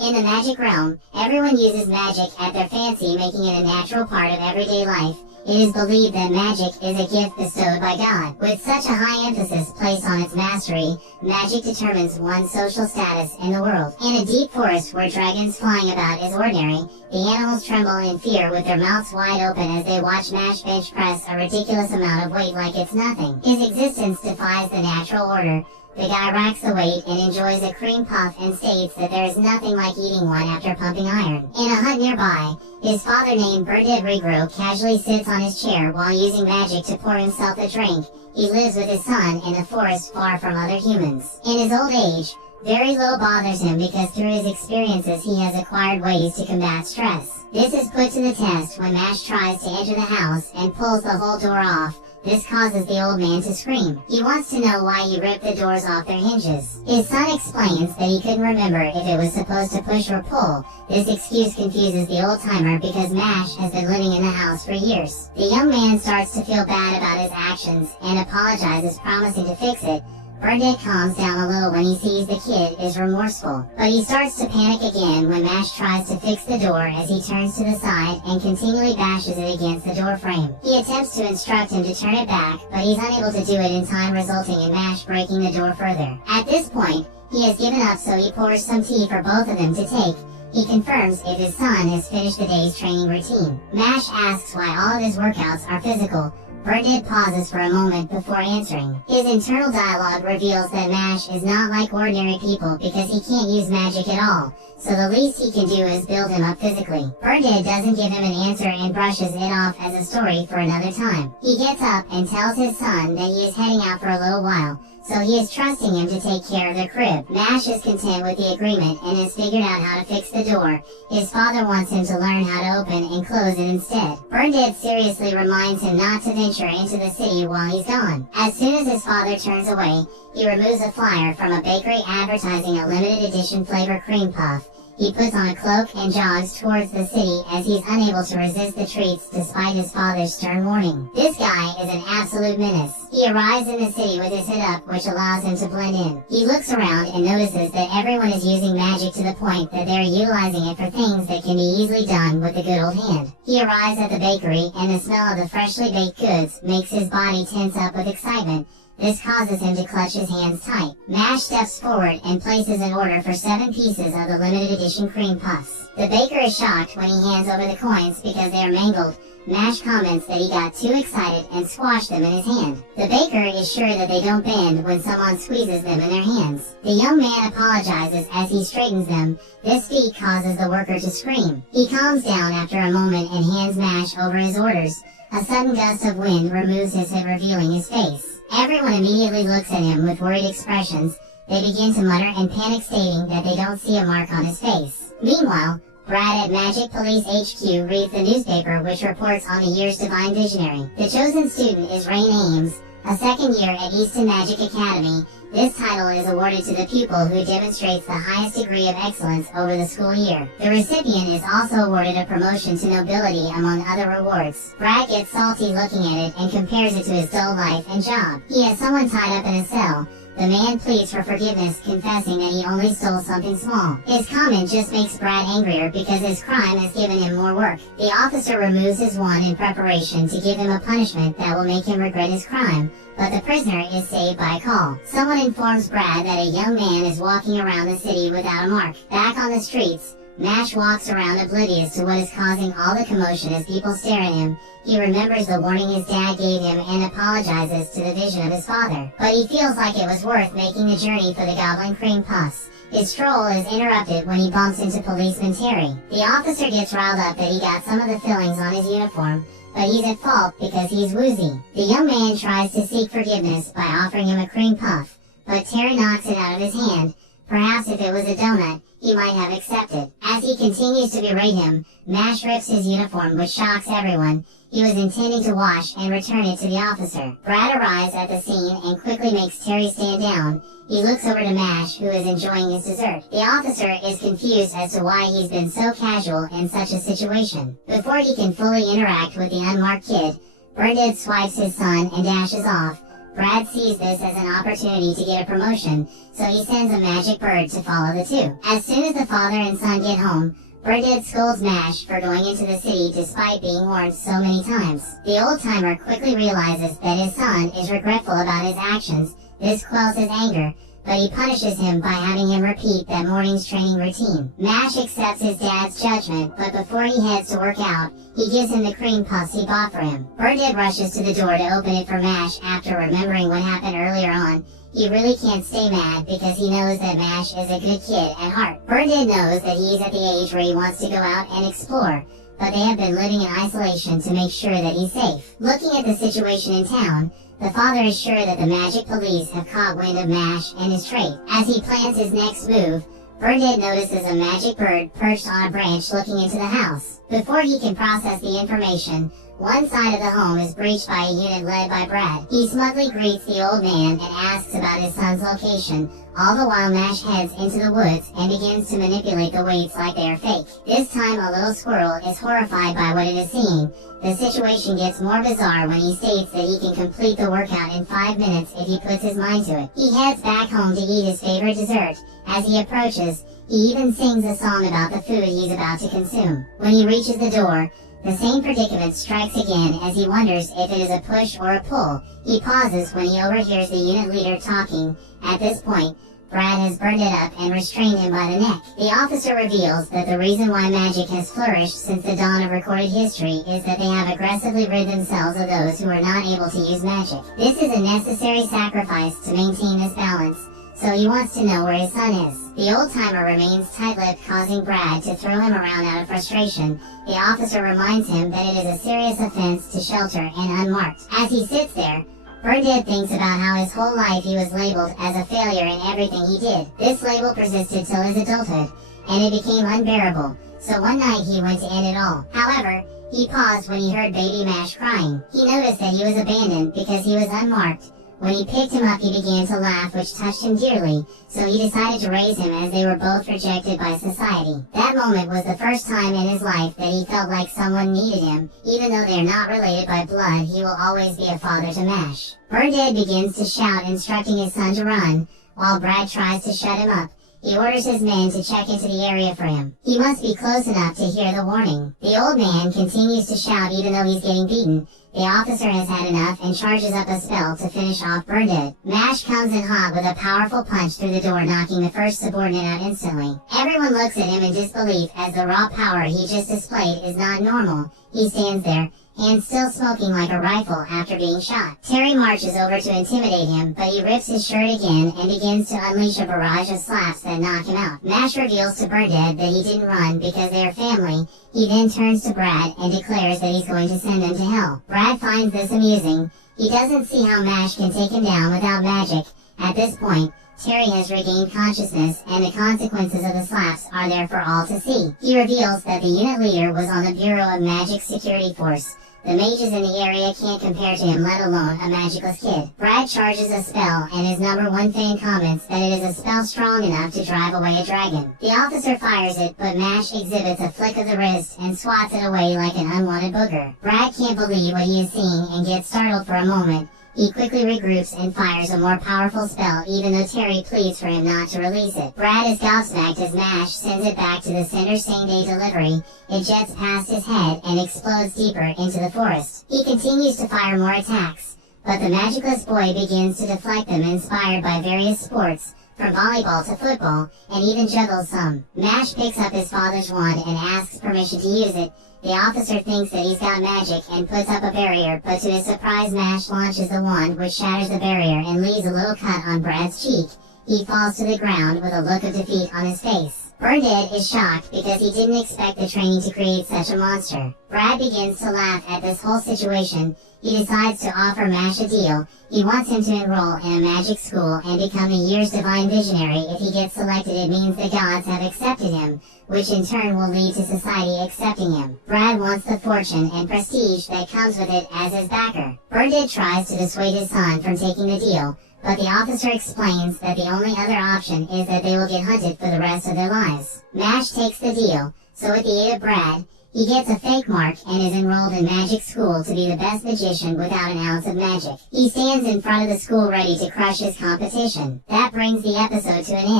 In the magic realm, everyone uses magic at their fancy, making it a natural part of everyday life. It is believed that magic is a gift bestowed by God. With such a high emphasis placed on its mastery, magic determines one's social status in the world. In a deep forest where dragons flying about is ordinary, the animals tremble in fear with their mouths wide open as they watch Mash bench press a ridiculous amount of weight like it's nothing. His existence defies the natural order. The guy racks the weight and enjoys a cream puff and states that there is nothing like eating one after pumping iron. In a hut nearby, his father named Bernard Regro casually sits on his chair while using magic to pour himself a drink. He lives with his son in the forest far from other humans. In his old age, very little bothers him because through his experiences he has acquired ways to combat stress. This is put to the test when Mash tries to enter the house and pulls the whole door off. This causes the old man to scream. He wants to know why he ripped the doors off their hinges. His son explains that he couldn't remember if it was supposed to push or pull. This excuse confuses the old-timer because Mash has been living in the house for years. The young man starts to feel bad about his actions and apologizes, promising to fix it. Bernard calms down a little when he sees the kid is remorseful, but he starts to panic again when Mash tries to fix the door as he turns to the side and continually bashes it against the door frame. He attempts to instruct him to turn it back, but he's unable to do it in time, resulting in Mash breaking the door further. At this point, he has given up, so he pours some tea for both of them to take. He confirms if his son has finished the day's training routine. Mash asks why all of his workouts are physical. Bernard pauses for a moment before answering. His internal dialogue reveals that Mash is not like ordinary people because he can't use magic at all, so the least he can do is build him up physically. Bernard doesn't give him an answer and brushes it off as a story for another time. He gets up and tells his son that he is heading out for a little while, so he is trusting him to take care of their crib. Mash is content with the agreement and has figured out how to fix the door. His father wants him to learn how to open and close it instead. Bernard seriously reminds him not to venture into the city while he's gone. As soon as his father turns away, he removes a flyer from a bakery advertising a limited edition flavor cream puff. He puts on a cloak and jogs towards the city as he's unable to resist the treats despite his father's stern warning. This guy is an absolute menace. He arrives in the city with his hood up, which allows him to blend in. He looks around and notices that everyone is using magic to the point that they're utilizing it for things that can be easily done with the good old hand. He arrives at the bakery and the smell of the freshly baked goods makes his body tense up with excitement. This causes him to clutch his hands tight. Mash steps forward and places an order for 7 pieces of the limited edition cream puffs. The baker is shocked when he hands over the coins because they are mangled. Mash comments that he got too excited and squashed them in his hand. The baker is sure that they don't bend when someone squeezes them in their hands. The young man apologizes as he straightens them. This feat causes the worker to scream. He calms down after a moment and hands Mash over his orders. A sudden gust of wind removes his hood, revealing his face. Everyone immediately looks at him with worried expressions. They begin to mutter and panic, stating that they don't see a mark on his face. Meanwhile, Brad at Magic Police HQ reads the newspaper, which reports on the year's Divine Visionary. The chosen student is Rain Ames, a second year at Easton Magic Academy. This title is awarded to the pupil who demonstrates the highest degree of excellence over the school year. The recipient is also awarded a promotion to nobility among other rewards. Brad gets salty looking at it and compares it to his dull life and job. He has someone tied up in a cell. The man pleads for forgiveness, confessing that he only stole something small. His comment just makes Brad angrier because his crime has given him more work. The officer removes his wand in preparation to give him a punishment that will make him regret his crime, but the prisoner is saved by a call. Someone informs Brad that a young man is walking around the city without a mark. Back on the streets, Mash walks around oblivious to what is causing all the commotion as people stare at him. He remembers the warning his dad gave him and apologizes to the vision of his father. But he feels like it was worth making the journey for the Goblin Cream Puffs. His stroll is interrupted when he bumps into Policeman Terry. The officer gets riled up that he got some of the fillings on his uniform, but he's at fault because he's woozy. The young man tries to seek forgiveness by offering him a cream puff, but Terry knocks it out of his hand. Perhaps if it was a donut, he might have accepted. As he continues to berate him, Mash rips his uniform, which shocks everyone. He was intending to wash and return it to the officer. Brad arrives at the scene and quickly makes Terry stand down. He looks over to Mash, who is enjoying his dessert. The officer is confused as to why he's been so casual in such a situation. Before he can fully interact with the unmarked kid, Bernard swipes his son and dashes off. Brad sees this as an opportunity to get a promotion, so he sends a magic bird to follow the two. As soon as the father and son get home, Birdhead scolds Mash for going into the city despite being warned so many times. The old-timer quickly realizes that his son is regretful about his actions. This quells his anger, but he punishes him by having him repeat that morning's training routine. Mash accepts his dad's judgment, but before he heads to work out, he gives him the cream puffs he bought for him. Birdhead rushes to the door to open it for Mash after remembering what happened earlier on. He really can't stay mad because he knows that Mash is a good kid at heart. Birdhead knows that he's at the age where he wants to go out and explore, but they have been living in isolation to make sure that he's safe. Looking at the situation in town, the father is sure that the magic police have caught wind of Mash and his trait. As he plans his next move, Birdhead notices a magic bird perched on a branch looking into the house. Before he can process the information, one side of the home is breached by a unit led by Brad. He smugly greets the old man and asks about his son's location, all the while Mash heads into the woods and begins to manipulate the weights like they are fake. This time a little squirrel is horrified by what it is seeing. The situation gets more bizarre when he states that he can complete the workout in 5 minutes if he puts his mind to it. He heads back home to eat his favorite dessert. As he approaches, he even sings a song about the food he's about to consume. When he reaches the door, the same predicament strikes again as he wonders if it is a push or a pull. He pauses when he overhears the unit leader talking. At this point, Brad has burned it up and restrained him by the neck. The officer reveals that the reason why magic has flourished since the dawn of recorded history is that they have aggressively rid themselves of those who are not able to use magic. This is a necessary sacrifice to maintain this balance, so he wants to know where his son is. The old-timer remains tight-lipped, causing Brad to throw him around out of frustration. The officer reminds him that it is a serious offense to shelter and unmarked. As he sits there, Birdhead thinks about how his whole life he was labeled as a failure in everything he did. This label persisted till his adulthood, and it became unbearable, so one night he went to end it all. However, he paused when he heard baby Mash crying. He noticed that he was abandoned because he was unmarked. When he picked him up, he began to laugh, which touched him dearly, so he decided to raise him as they were both rejected by society. That moment was the first time in his life that he felt like someone needed him. Even though they are not related by blood, he will always be a father to Mash. Birdhead begins to shout, instructing his son to run, while Brad tries to shut him up. He orders his men to check into the area for him. He must be close enough to hear the warning. The old man continues to shout even though he's getting beaten. The officer has had enough and charges up a spell to finish off Birdhead. Mash comes in hot with a powerful punch through the door, knocking the first subordinate out instantly. Everyone looks at him in disbelief as the raw power he just displayed is not normal. He stands there, hands still smoking like a rifle after being shot. Terry marches over to intimidate him, but he rips his shirt again and begins to unleash a barrage of slaps that knock him out. Mash reveals to Birdhead that he didn't run because they are family. He then turns to Brad and declares that he's going to send them to hell. Brad finds this amusing. He doesn't see how Mash can take him down without magic. At this point, Terry has regained consciousness, and the consequences of the slaps are there for all to see. He reveals that the unit leader was on the Bureau of Magic Security Force. The mages in the area can't compare to him, let alone a magicless kid. Brad charges a spell, and his number one fan comments that it is a spell strong enough to drive away a dragon. The officer fires it, but Mash exhibits a flick of the wrist and swats it away like an unwanted booger. Brad can't believe what he is seeing and gets startled for a moment. He quickly regroups and fires a more powerful spell, even though Terry pleads for him not to release it. Brad is gobsmacked as Mash sends it back to the center same-day delivery. It jets past his head and explodes deeper into the forest. He continues to fire more attacks, but the magicless boy begins to deflect them, inspired by various sports, from volleyball to football, and even juggles some. Mash picks up his father's wand and asks permission to use it. The officer thinks that he's got magic and puts up a barrier, but to his surprise, Mash launches the wand, which shatters the barrier and leaves a little cut on Brad's cheek. He falls to the ground with a look of defeat on his face. Birdhead is shocked because he didn't expect the training to create such a monster. Brad begins to laugh at this whole situation. He decides to offer Mash a deal. He wants him to enroll in a magic school and become the year's divine visionary. If he gets selected, it means the gods have accepted him, which in turn will lead to society accepting him. Brad wants the fortune and prestige that comes with it as his backer. Birdhead tries to dissuade his son from taking the deal, but the officer explains that the only other option is that they will get hunted for the rest of their lives. Mash takes the deal, so with the aid of Brad, He gets a fake mark and is enrolled in magic school to be the best magician without an ounce of magic. He stands in front of the school ready to crush his competition. That brings the episode to an end.